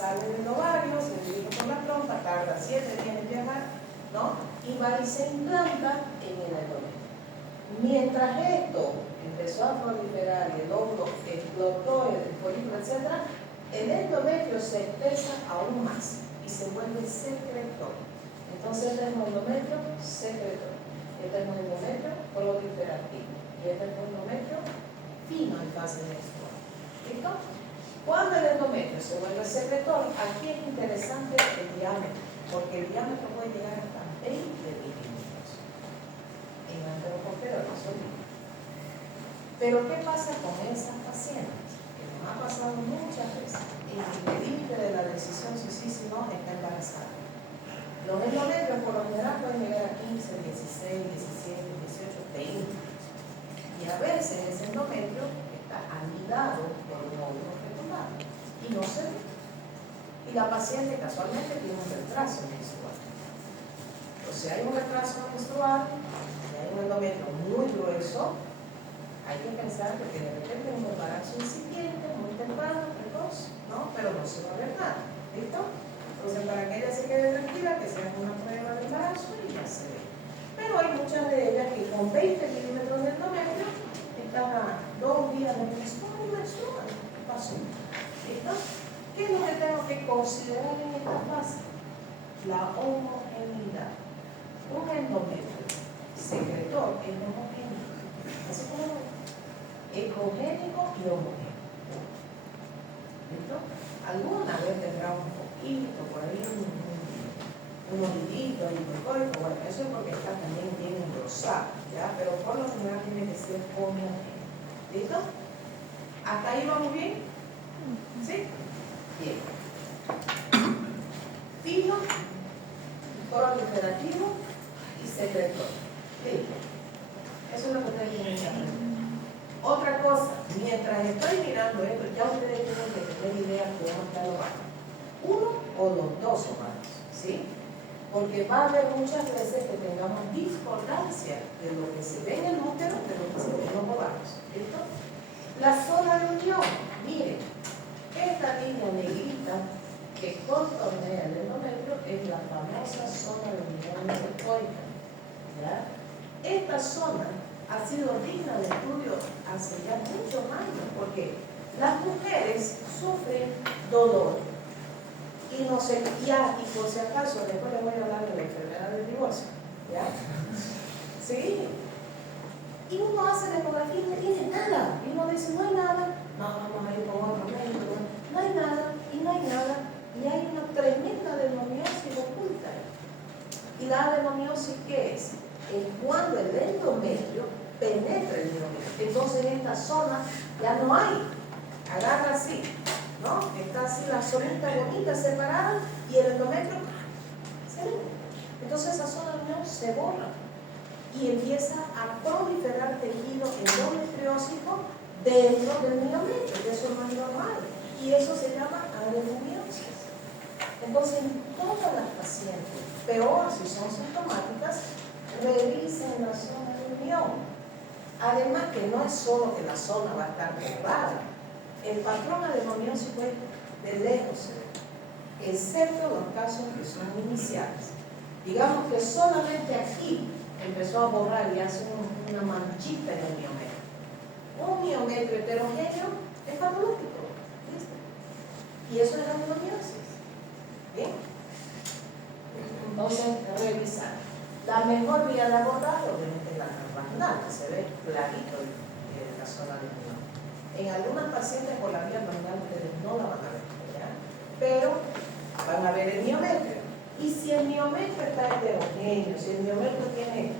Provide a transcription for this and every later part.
sale del ovario, se dirige por la trompa, tarda 7 días en viajar, ¿no? Y va y se implanta en el endometrio. Mientras esto empezó a proliferar y el óvulo explotó, el folículo, etc., el endometrio se espesa aún más y se vuelve secretor. Entonces este es un endometrio secretor. Este es un endometrio proliferativo. Y este es un endometrio fino en fase menstrual. ¿Listo? Cuando el endometrio se vuelve secretor, aquí es interesante el diámetro, porque el diámetro puede llegar hasta 20 milímetros. En anteroposterior no son milímetros. Pero ¿qué pasa con esas pacientes? Que nos ha pasado muchas veces. El límite de la decisión si sí, si no, está embarazada. Los endometrios por lo general pueden llegar a 15, 16, 17, 18, 20. Y a veces ese endometrio está anidado por un óvulo fecundado y no se ve. Y la paciente casualmente tiene un retraso menstrual. O sea, hay un retraso menstrual, y hay un endometrio muy grueso, hay que pensar que de repente es un embarazo incipiente, muy temprano, precoz, ¿no? Pero no se va a ver nada. ¿Listo? Entonces, para que ella se quede tranquila, que sea una prueba de embarazo y ya se ve. Pero hay muchas de ellas que con 20 milímetros de endometrio están a 2 días de menstrual. ¿Qué pasó? ¿Listo? ¿Qué es lo que tengo que considerar en esta fase? La homogeneidad. Un endometrio secretor es homogéneo. Así como ecogénico y homogéneo. ¿Listo? Alguna vez tendrá un poquito, por ahí un ovidito y un coico. Bueno, eso es porque está también bien engrosado, ¿ya? Pero por lo general tiene que ser homogéneo. ¿Listo? ¿Hasta ahí vamos bien? ¿Sí? Bien. Fino, proliferativo y secretor. Listo. Eso es lo que ustedes tienen que aprender. Otra cosa, mientras estoy mirando esto, ya ustedes tienen que tener idea de cómo está el ovario. Uno o los dos ovarios, ¿sí? Porque va a haber muchas veces que tengamos discordancia de lo que se ve en el útero de lo que se ve en los ovarios. ¿Listo? La zona de unión, miren, esta línea negrita que contornea el endometrio es la famosa zona de unión mesocoica. ¿Ya? Esta zona ha sido digna de estudio hace ya muchos años, porque las mujeres sufren dolor. Y no sé, ya, y por si acaso, después les voy a hablar de la enfermedad del divorcio. ¿Ya? Sí. Y uno hace la ecografía y no tiene nada. Y uno dice, no hay nada. No, vamos a ir con otro médico. No hay nada, y no hay nada. Y hay una tremenda adenomiosis oculta. ¿Y la adenomiosis qué es? Es cuando el endometrio penetra el miometrio. Entonces en esta zona ya no hay. Agarra así, ¿no? Está así la zonita bonita separada y el endometrio se ve. Entonces esa zona de unión se borra y empieza a proliferar tejido endometriósico dentro del miometrio, que eso no es normal. Y eso se llama adenomiosis. Entonces en todas las pacientes, peor si son sintomáticas, revisen la zona de unión. Además que no es solo que la zona va a estar borrada, el patrón adenomiósico es de lejos, excepto los casos que son iniciales. Digamos que solamente aquí empezó a borrar y hace una manchita en el miometrio. Un miometrio heterogéneo es patológico, ¿viste? Y eso es la adenomiosis. ¿Bien? Entonces, revisar. La mejor vía de abordaje obviamente es la transvaginal, que se ve clarito en la zona de unión. En algunas pacientes por la vía vaginal ustedes no la van a ver, ¿ya? Pero van a ver el miometrio. Y si el miometrio está heterogéneo, si el miometrio tiene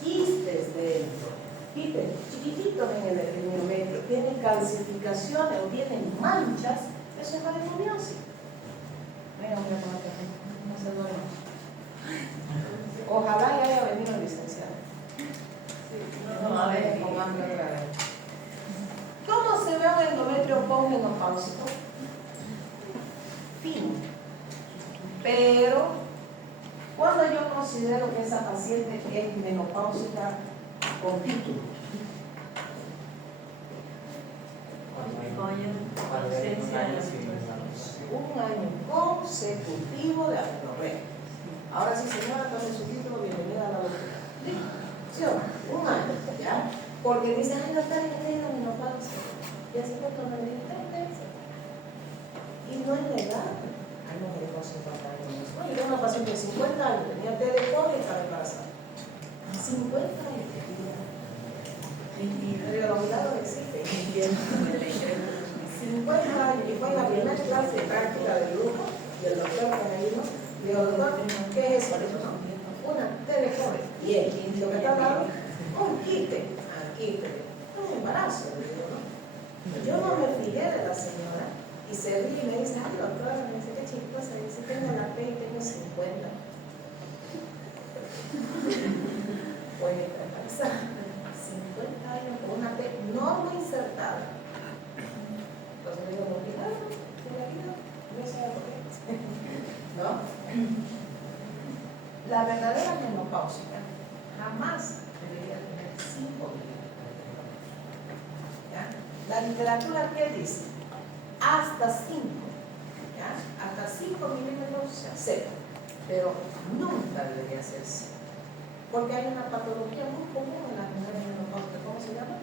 quistes dentro, quistes chiquititos en el miometrio, tiene calcificaciones o tienen manchas, eso es adenomiosis. Venga, voy a poner acá, no se duerma. Ojalá ya haya venido el licenciado. No, a ver, con hambre otra vez. ¿Cómo se ve un endometrio con menopáusico? Fino. Pero, cuando yo considero que esa paciente es menopáusica con título, año consecutivo de amenorrea. Ahora sí, señora, tome su título, bienvenida a la doctora. ¿Sí o no? Un año, ¿ya? Porque dicen, ay, doctora, que tengo menopausia. Y así por todo el día, y no es legal. Hay mujeres con 50 años. No, yo tengo una paciente de 50 años, tenía teléfono y estaba embarazada. 50 años. Y pero los milagros existen. 50 años, y fue la primera clase de práctica del grupo, y el doctor que me dijo, digo, doctor, ¿qué es eso? No, una teléfono. Y él, lo que está hablando, un quite. Quite. Un embarazo, digo, ¿no? Yo no me fijé de la señora. Y se ríe y me dice, ay, doctora, me dice, qué chistosa, y dice, tengo la P y tengo 50. Pues, esa 50 años con una P no insertada. Entonces me digo, no, milagro, de la vida, no sé por qué. ¿No? La verdadera menopáusica jamás debería tener 5 milímetros. ¿Ya? La literatura, ¿qué dice? Hasta 5, ¿ya? Hasta 5 milímetros se acepta, pero nunca debería ser 5, porque hay una patología muy común en las mujeres menopáusicas. ¿Cómo se llama?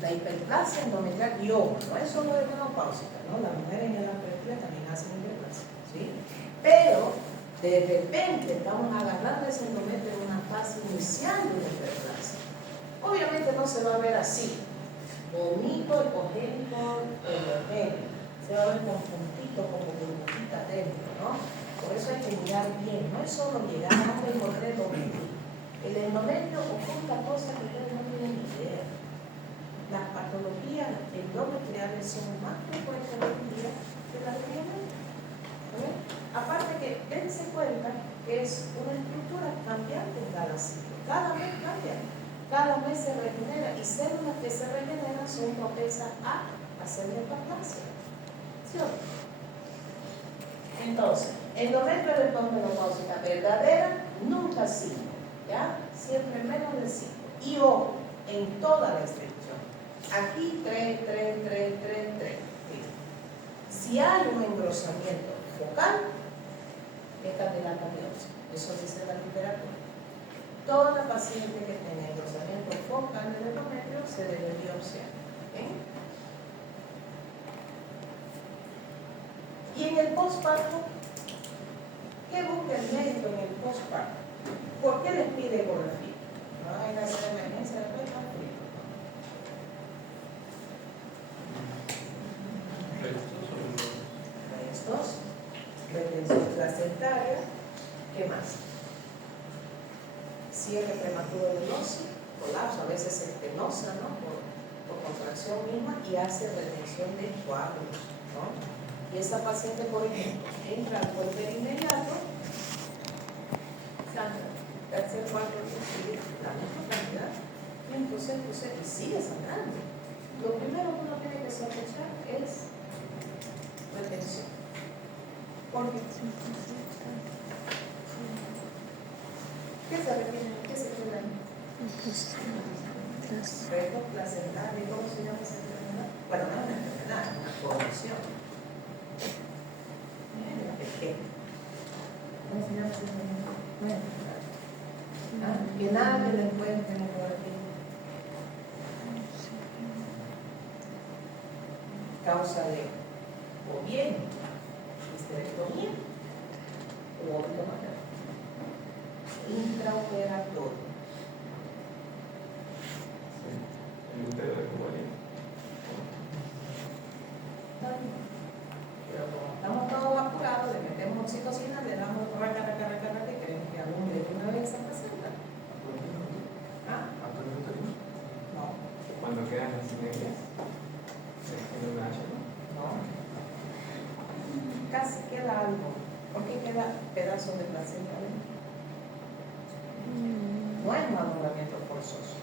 La hiperplasia endometrial y ojo, no es solo de menopáusica, ¿no? Las mujeres en edad preescolar también hacen hiperplasia, ¿sí? Pero de repente estamos agarrando ese endometrio en una fase inicial de una hiperplasia. Obviamente no se va a ver así, bonito, ecogénico, endogénico. Se va a ver con puntitos, como burbujita dentro, ¿no? Por eso hay que mirar bien. No es solo llegar a encontrar el endometrio. El endometrio oculta cosas que ustedes no tienen ni idea. Las patologías endometriales son más frecuentes hoy en día que las de endometrio. Aparte que dense cuenta que es una estructura cambiante en cada ciclo. Cada mes cambia. Cada mes se regenera y células que se regeneran son propensas a hacer hiperplasia. ¿Sí o no? Entonces, endometrio de menopáusica verdadera, nunca 5, ¿ya? Siempre menos de 5. Y ojo, en toda la extensión. Aquí 3. Si hay un engrosamiento focal, es candidata a biopsia. Eso dice la literatura. Toda paciente que tenga engrosamiento focal del endometrio se debe biopsiar. Y en el posparto, ¿qué busca el médico en el posparto? ¿Por qué les pide ecografía? No hay que hacer emergencia de pecho. Restos, retención placentaria, ¿qué más? Cierre prematuro del óseo, colapso, a veces se penosa, ¿no? por contracción misma y hace retención de coágulos, ¿no? Y esa paciente, por ejemplo, entra al puente inmediato, sangra, tercer, cuarto, la misma cantidad, y sigue sangrando. Lo primero que uno tiene que sospechar es retención. ¿Por qué? ¿Qué se retiene? ¿Qué se queda ahí? Reto placentario, ¿cómo se llama esa enfermedad? Bueno, no es una enfermedad, es una condición. ¿Cómo se llama esa enfermedad? No es enfermedad. Que nadie le puede tener por aquí. Causa de o bien histerectomía o óbito materno. Intraoperatorio. El útero de Cubaría. Pero como estamos todos apurados, le metemos oxitocina, le damos raca, y queremos que algún de una vez se presenta. ¿Ah? No. Cuando quedan las sinergias, se tiene una H, ¿no? No. Casi queda algo. ¿Por qué queda pedazos de placenta dentro? No es maduramiento forzoso.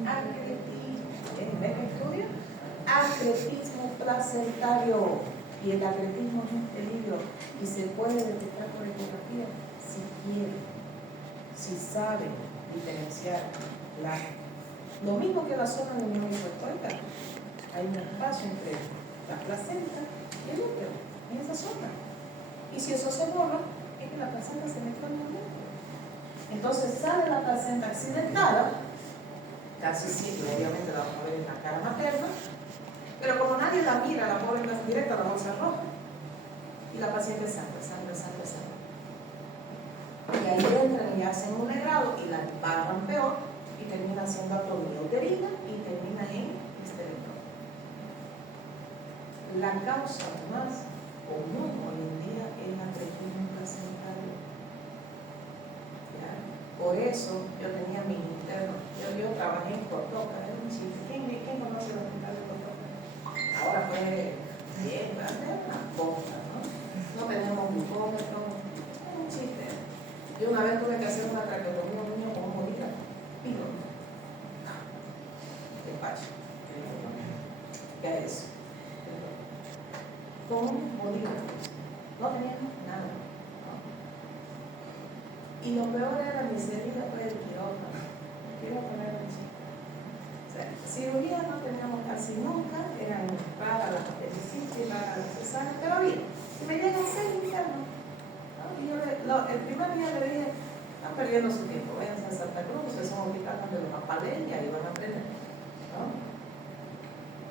Acretismo. ¿Ven el estudio? Acretismo placentario. Y el acretismo es un peligro y se puede detectar por ecografía si quiere, si sabe diferenciar la Lo mismo que la zona de unión hipotoica. Hay un espacio entre la placenta y el útero, en esa zona. Y si eso se borra, es que la placenta se mezcla en el útero. Entonces sale la placenta accidentada, casi siempre, obviamente la vamos a ver en la cara materna, pero como nadie la mira, la ponen directa a la bolsa roja, y la paciente sangra. Y ahí entran y hacen un negrado y la embarran peor y termina siendo atonía uterina y termina en esterectomía. La causa más común hoy en día es la trayectoria placentaria. Por eso yo tenía mis internos. Yo trabajé en Cotoca, era un chiste. ¿Quién conoce los hospitales de Cotoca? Ahora fue bien grande, una cosa, ¿no? No tenemos glucómetro, es un chiste. Yo una vez tuve que hacer una traqueotomía a un niño con un bolígrafo. Pido. Despacho. ¿Qué es eso? Con un bolígrafo. No teníamos nada. Y lo peor era mi salida fue el quirófano. El quirófano era chico. O sea, cirugía no teníamos casi nunca, eran raras las apendicitis, raras las cesáreas, pero bien, si me llegan 6 internos, ¿no? Y yo el primer día le dije, están perdiendo su tiempo, váyanse a Santa Cruz, ustedes son hospitales donde los papales y ahí van a aprender, ¿no?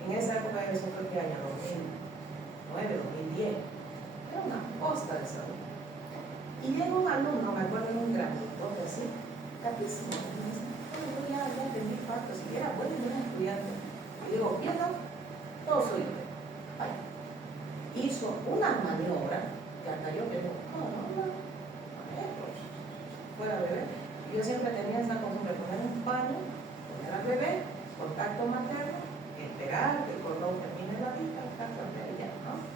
En esa época eso fue que año 2009, 2010, era una costa de salud. Y llega un alumno, me acuerdo de un grandote así, capísimo, y me dice, yo ya entendí parto, si era bueno, era estudiante. Y digo, bien, no, todo soy yo. Vaya. Hizo una maniobra que hasta yo digo, no, fuera bebé. Y yo siempre tenía esa costumbre de poner un paño, poner al bebé, contacto materno, esperar que el cordón termine la vida, y ya, ¿no?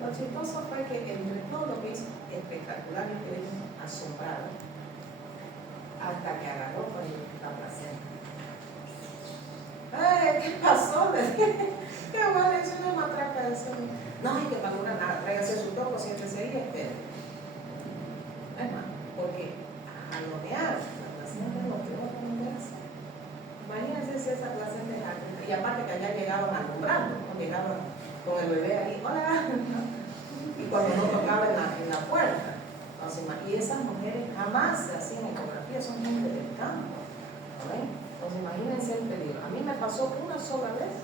Lo chistoso fue que entre todo lo que hizo espectacular y quedé asombrado hasta que agarró con la placenta. ¡Ay, qué pasó! ¿Qué vale? Eso no es matraca de eso. No hay que madurar nada, tráigase su toco, siéntese ahí y espere. No es más, porque a jalonear la placenta no quedó con grasa. Imagínense si esa placenta es alta. Y aparte que allá llegaban alumbrando, no llegaban con el bebé ahí, hola, y cuando no tocaba en la puerta. Entonces, y esas mujeres jamás se hacían ecografía, son gente del campo. ¿Ven? Entonces, imagínense el peligro. A mí me pasó una sola vez,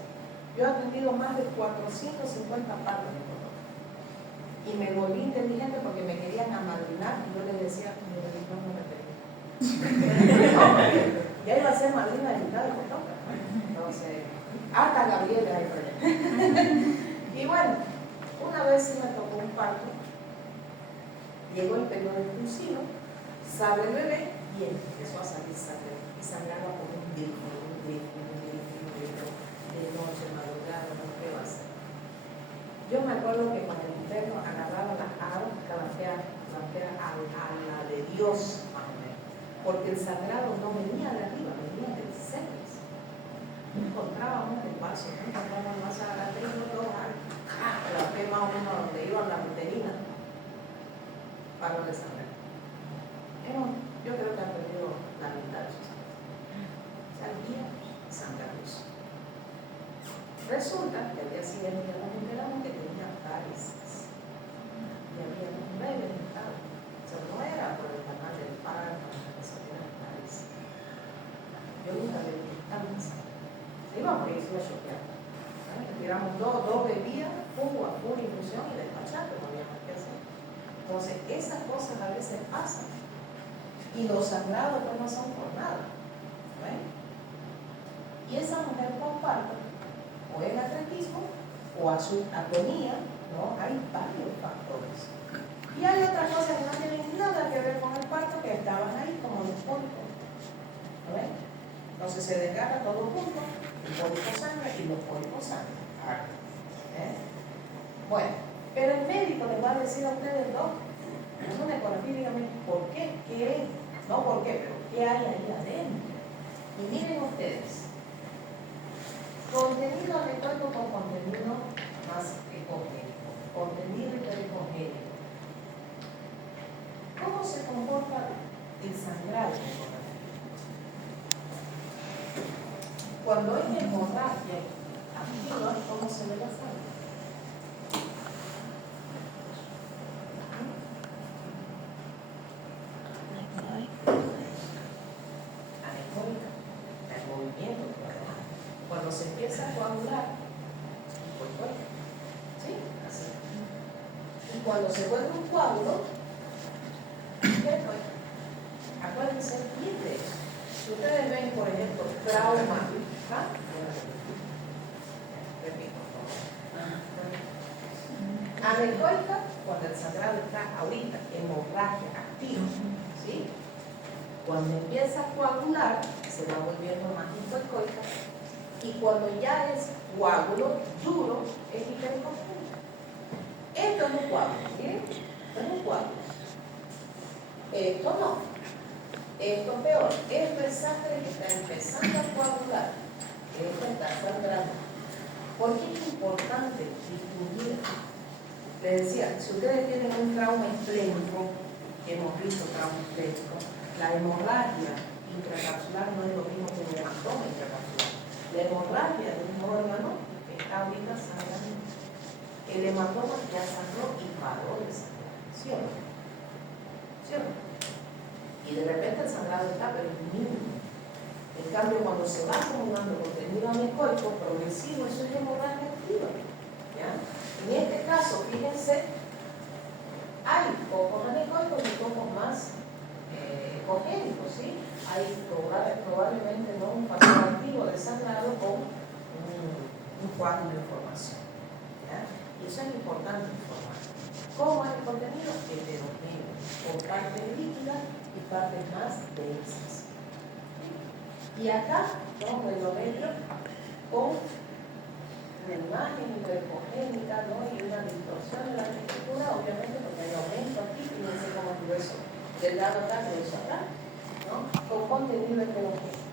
yo he atendido más de 450 partos en Cotoca. Y me volví inteligente porque me querían amadrinar y yo les decía, no me repetir. Ya iba a ser madrina de mitad de Cotoca. Entonces, hasta Gabriela ahí por allá. Y bueno, una vez sí me tocó un parto, llegó el periodo exclusivo, sale el bebé y empezó a salir sangre. Y sangraba como un grifo, de noche, madrugada, no sé qué va a hacer. Yo me acuerdo que cuando el interno agarraba las alas, que a la de Dios, porque el sangrado no venía de arriba, venía del cervix. No encontrábamos el vaso, no encontrábamos más a la tribu, la fe más o menos donde iban las uterinas para de sangrar. Yo creo que han perdido la mitad de sus sangre. Salía sangrando. Resulta que al día siguiente ya nos enteramos que tenía varices. Y había un breve estado. O sea, no era por el canal del parto, eso era varices. Yo nunca le vi tantas. Se iba a morir, se iba a choquear. Tiramos dos bebidas, full infusión y despachar, pero no había más que hacer. Entonces, esas cosas a veces pasan. Y los sangrados pues no son por nada. ¿Ven? Y esa mujer con parto, o es atletismo, o a su atonía, ¿no? Hay varios factores. Y hay otras cosas que no tienen nada que ver con el parto, que estaban ahí como los pólipos. ¿Ven? Entonces se desgarra todo junto, el pólipo sangre y los pólipos sangre. Bueno, pero el médico les va a decir a ustedes dos, es una ecografía, díganme, ¿por qué? ¿Qué es? No por qué, pero ¿qué hay ahí adentro? Y miren ustedes, contenido adecuado con contenido más ecogénico, contenido hipericogénico. ¿Cómo se comporta el sangrado? Cuando hay hemorragia activa, ¿cómo se ve la sangre? Anecoica, el movimiento que va a dejar. Cuando se empieza a coagular, pues ¿sí? Así. Y cuando se vuelve un coágulo, ¿qué fue? Acuérdense bien de eso. Si ustedes ven, por ejemplo, trauma, ¿ah? Repito, por favor. Anecoica, cuando el sangrado está ahorita, hemorragia activa, ¿sí? Cuando empieza a coagular, se va volviendo más hipoecoica, y cuando ya es coágulo duro, es hipericogénico. Esto es un coágulo, ¿miren? Esto es un coágulo. Esto no. Esto peor. Esto es sangre que está empezando a coagular. Esto está sangrando. ¿Por qué es importante distinguir? Les decía, si ustedes tienen un trauma esplénico, que hemos visto trauma esplénico, la hemorragia intracapsular no es lo mismo que un hematoma intracapsular. La hemorragia de un órgano está ahorita sangrando. El hematoma ya sangró y paró de sangrar. ¿Sí o no? ¿Sí o no? Y de repente el sangrado está, pero es mínimo. En cambio, cuando se va acumulando contenido anecoico progresivo, eso es hemorragia activa. ¿Ya? En este caso, fíjense, hay pocos anecoicos y pocos más ecogénicos, ¿sí? Hay probablemente no un factor activo de sangrado con un cuadro de información. ¿Ya? Y eso es importante informar. ¿Cómo es el contenido? Heterogéneo, con partes líquidas y partes más densas. ¿Sí? Y acá tenemos el endometrio con una imagen hipercogénica, ¿no? Y una distorsión de la estructura, obviamente porque hay aumento aquí, fíjense cómo es grueso, delgado acá, grueso acá, ¿no? Con contenido heterogéneo.